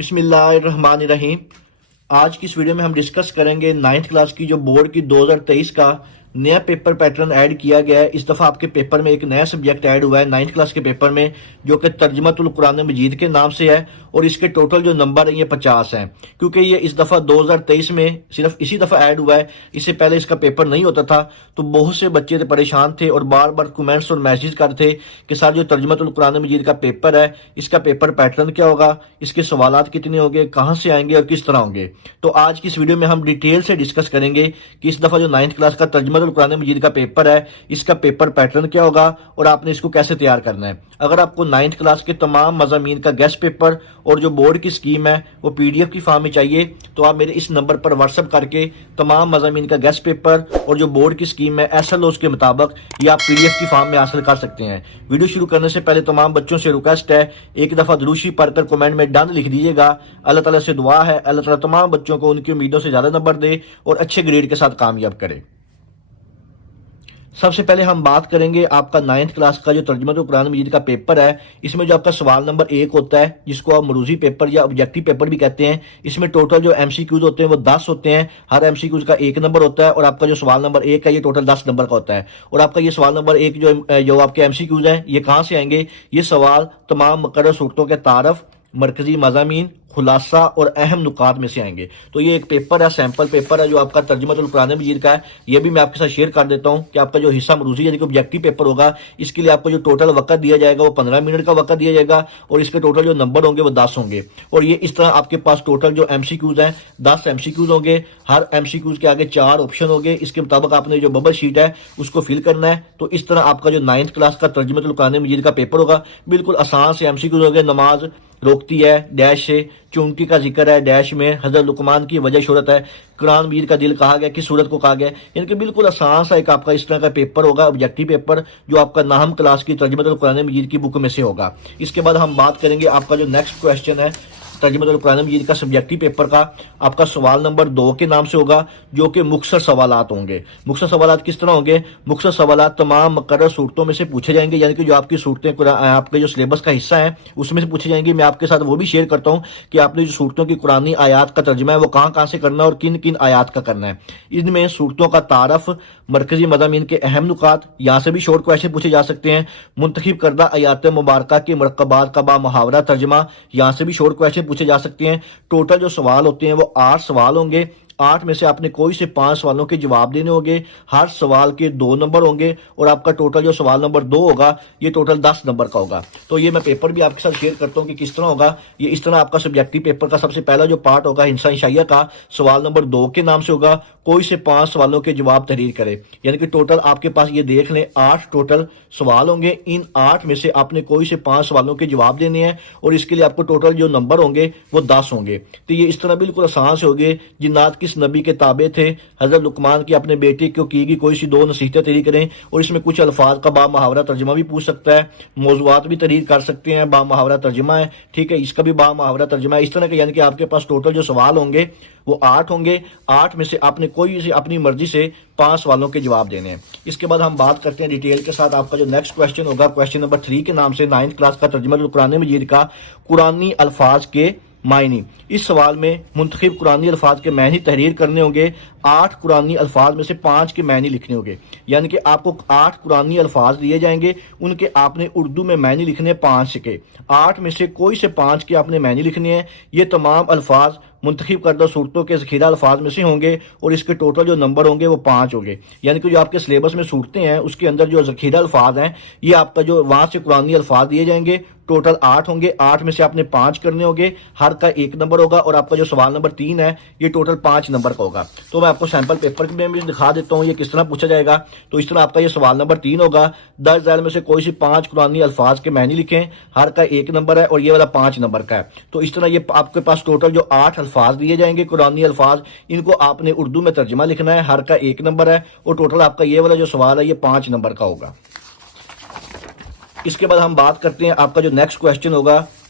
بسم اللہ الرحمن الرحیم۔ آج کی اس ویڈیو میں ہم ڈسکس کریں گے 9th کلاس کی جو بورڈ کی 2023 کا نیا پیپر پیٹرن ایڈ کیا گیا ہے۔ اس دفعہ آپ کے پیپر میں ایک نیا سبجیکٹ ایڈ ہوا ہے 9th کلاس کے پیپر میں، جو کہ ترجمۃ القرآن مجید کے نام سے ہے، اور اس کے ٹوٹل جو نمبر ہیں یہ 50 ہیں، کیونکہ یہ اس دفعہ 2023 میں صرف اسی دفعہ ایڈ ہوا ہے۔ اس سے پہلے اس کا پیپر نہیں ہوتا تھا، تو بہت سے بچے پریشان تھے اور بار بار کمنٹس اور میسیج کرتے تھے کہ سر جو ترجمۃ القرآن مجید کا پیپر ہے، اس کا پیپر پیٹرن کیا ہوگا، اس کے سوالات کتنے ہوں گے، کہاں سے آئیں گے اور کس طرح ہوں گے۔ تو آج کی اس ویڈیو میں ہم ڈیٹیل سے ڈسکس کریں گے کہ اس دفعہ جو 9th کلاس کا ترجمۃ القرآن مجید کا پیپر ہے، اس کا پیپر پیٹرن کیا ہوگا اور آپ نے اس کو کیسے تیار کرنا ہے۔ اگر آپ کو 9th کلاس کے تمام مضامین کا گیسٹ پیپر اور جو بورڈ کی اسکیم ہے وہ PDF کی فارم میں چاہیے، تو آپ میرے اس نمبر پر واٹس ایپ کر کے تمام مضامین کا گیسٹ پیپر اور جو بورڈ کی اسکیم ہے SLOs کے مطابق یہ آپ PDF کی فارم میں حاصل کر سکتے ہیں۔ ویڈیو شروع کرنے سے پہلے تمام بچوں سے ریکویسٹ ہے، ایک دفعہ درود شریف پڑھ کر کمنٹ میں ڈن لکھ دیجیے گا۔ اللہ تعالیٰ سے دعا ہے اللہ تعالیٰ تمام بچوں کو ان کی امیدوں سے زیادہ نمبر دے اور اچھے گریڈ کے ساتھ کامیاب کرے۔ سب سے پہلے ہم بات کریں گے آپ کا 9th کلاس کا جو ترجمہ القرآن مجید کا پیپر ہے۔ اس میں جو آپ کا سوال نمبر 1 ہوتا ہے، جس کو آپ مروزی پیپر یا آبجیکٹیو پیپر بھی کہتے ہیں، اس میں ٹوٹل جو MCQs ہوتے ہیں وہ 10 ہوتے ہیں۔ ہر MCQs کا 1 نمبر ہوتا ہے، اور آپ کا جو سوال نمبر 1 ہے یہ ٹوٹل 10 نمبر کا ہوتا ہے۔ اور آپ کا یہ سوال نمبر 1 جو آپ کے MCQs ہیں یہ کہاں سے آئیں گے؟ یہ سوال تمام مقرر صورتوں کے تعارف، مرکزی مضامین، خلاصہ اور اہم نکات میں سے آئیں گے۔ تو یہ ایک پیپر ہے، سیمپل پیپر ہے جو آپ کا ترجمہ القرآن مجید کا ہے۔ یہ بھی میں آپ کے ساتھ شیئر کر دیتا ہوں کہ آپ کا جو حصہ مروزی یعنی کہ آبجیکٹیو پیپر ہوگا، اس کے لیے آپ کو جو ٹوٹل وقت دیا جائے گا وہ 15 منٹ کا وقت دیا جائے گا، اور اس کے ٹوٹل جو نمبر ہوں گے وہ 10 ہوں گے۔ اور یہ اس طرح آپ کے پاس ٹوٹل جو MCQs ہیں 10 MCQs ہوں گے۔ ہر MCQs کے آگے 4 آپشن ہوں گے، اس کے مطابق آپ نے جو ببل شیٹ ہے اس کو فل کرنا ہے۔ تو اس طرح آپ کا جو 9th کلاس کا ترجمہ القرآن مجید کا پیپر ہوگا، بالکل آسان سے MCQs ہوں گے۔ نماز روکتی ہے ڈیش سے، چونٹی کا ذکر ہے ڈیش میں، حضرت لقمان کی وجہ شہرت ہے، قرآن مجید کا دل کہا گیا، کس صورت کو کہا گیا، یعنی کہ بالکل آسان سا ایک آپ کا اس طرح کا پیپر ہوگا، آبجیکٹیو پیپر، جو آپ کا 9th کلاس کی ترجمہ القرآن مجید کی بک میں سے ہوگا۔ اس کے بعد ہم بات کریں گے آپ کا جو نیکسٹ کویشچن ہے ترجمہ القرآن مجید کا سبجیکٹیو پیپر کا، آپ کا سوال نمبر 2 کے نام سے ہوگا، جو کہ مختصر سوالات ہوں گے۔ مختصر سوالات کس طرح ہوں گے؟ مختصر سوالات تمام مقرر صورتوں میں سے پوچھے جائیں گے، یعنی کہ جو آپ کی صورتیں آپ کے جو سلیبس کا حصہ ہیں اس میں سے پوچھے جائیں گے۔ میں آپ کے ساتھ وہ بھی شیئر کرتا ہوں کہ آپ نے جو صورتوں کی قرآنی آیات کا ترجمہ ہے وہ کہاں کہاں سے کرنا ہے اور کن کن آیات کا کرنا ہے۔ ان میں صورتوں کا تعارف، مرکزی مضامین کے اہم نکات، یہاں سے بھی شارٹ کویشچن پوچھے جا سکتے ہیں۔ منتخب کردہ آیات مبارکہ کے مرکبات کا با محاورہ ترجمہ، یہاں سے بھی شارٹ کویشچن پوچھے جا سکتے ہیں۔ ٹوٹل جو سوال ہوتے ہیں وہ 8 سوال ہوں گے۔ 8 میں سے آپ نے کوئی سے 5 سوالوں کے جواب دینے ہوں گے۔ ہر سوال کے 2 نمبر ہوں گے، اور آپ کا ٹوٹل جو سوال نمبر 2 ہوگا یہ ٹوٹل 10 نمبر کا ہوگا۔ تو یہ میں پیپر بھی آپ کے ساتھ شیئر کرتا ہوں کہ کس طرح ہوگا۔ یہ اس طرح آپ کا سبجیکٹیو پیپر کا سب سے پہلا جو پارٹ ہوگا ہندسہ انشائیہ کا، سوال نمبر 2 کے نام سے ہوگا، کوئی سے 5 سوالوں کے جواب تحریر کرے، یعنی کہ ٹوٹل آپ کے پاس یہ دیکھ لیں 8 ٹوٹل سوال ہوں گے۔ ان 8 میں سے آپ نے کوئی سے 5 سوالوں کے جواب دینے ہیں، اور اس کے لیے آپ کو ٹوٹل جو نمبر ہوں گے وہ 10 ہوں گے۔ تو یہ اس طرح بالکل آسان سے ہوگے۔ جنات کس نبی کے تابع تھے؟ حضرت لقمان کی اپنے بیٹے کو کی گئی کوئی سی 2 نصیحتیں تحریر کریں، اور اس میں کچھ الفاظ کا با محاورہ ترجمہ بھی پوچھ سکتا ہے، موضوعات بھی تحریر کر سکتے ہیں، با محاورہ ترجمہ ہے، ٹھیک ہے، اس کا بھی با محاورہ ترجمہ ہے۔ اس طرح کے یعنی کہ آپ کے پاس ٹوٹل جو سوال ہوں گے وہ 8 ہوں گے۔ 8 میں سے آپ نے کوئی سے اپنی مرضی سے 5 سوالوں کے جواب دینے ہیں۔ اس کے بعد ہم بات کرتے ہیں ڈیٹیل کے ساتھ آپ کا جو نیکسٹ کویشچن ہوگا، کویشچن نمبر 3 کے نام سے 9th کلاس کا ترجمہ القرآن مجید کا قرآنی الفاظ کے معنی۔ اس سوال میں منتخب قرآنی الفاظ کے معنی تحریر کرنے ہوں گے۔ 8 قرآنی الفاظ میں سے 5 کے معنی لکھنے ہوں گے، یعنی کہ آپ کو 8 قرآنی الفاظ دیے جائیں گے، ان کے آپ نے اردو میں معنی لکھنے 5 کے۔ 8 میں سے کوئی سے 5 کے آپ نے معنی لکھنے ہیں۔ یہ تمام الفاظ منتخب کردہ صورتوں کے ذخیرہ الفاظ میں سے ہوں گے، اور اس کے ٹوٹل جو نمبر ہوں گے وہ 5 ہوں گے، یعنی کہ جو آپ کے سلیبس میں صورتیں ہیں اس کے اندر جو ذخیرہ الفاظ ہیں یہ آپ کا جو وہاں سے قرآنی الفاظ دیے جائیں گے، ٹوٹل 8 ہوں گے۔ 8 میں سے آپ نے 5 کرنے ہوں گے، ہر کا 1 نمبر ہوگا، اور آپ کا جو سوال نمبر 3 ہے یہ ٹوٹل 5 نمبر کا ہوگا۔ تو میں آپ کو سیمپل پیپر میں بھی دکھا دیتا ہوں یہ کس طرح پوچھا جائے گا۔ تو اس طرح آپ کا یہ سوال نمبر 3 ہوگا، 10 ذیل میں سے کوئی سی 5 قرآنی الفاظ کے معنی لکھیں، ہر کا 1 نمبر ہے، اور یہ والا 5 نمبر کا ہے۔ تو اس طرح یہ آپ کے پاس ٹوٹل جو 8 الفاظ دیے جائیں گے قرآنی الفاظ، ان کو آپ نے اردو میں ترجمہ لکھنا ہے، ہر کا 1 نمبر ہے، اور ٹوٹل آپ کا یہ والا جو سوال ہے یہ 5 نمبر کا ہوگا۔ اس کے بعد ہم بات کرتے ہیں آپ کا جو نیکسٹ کویشچن ہوگا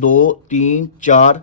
2 3 4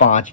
5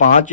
5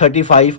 35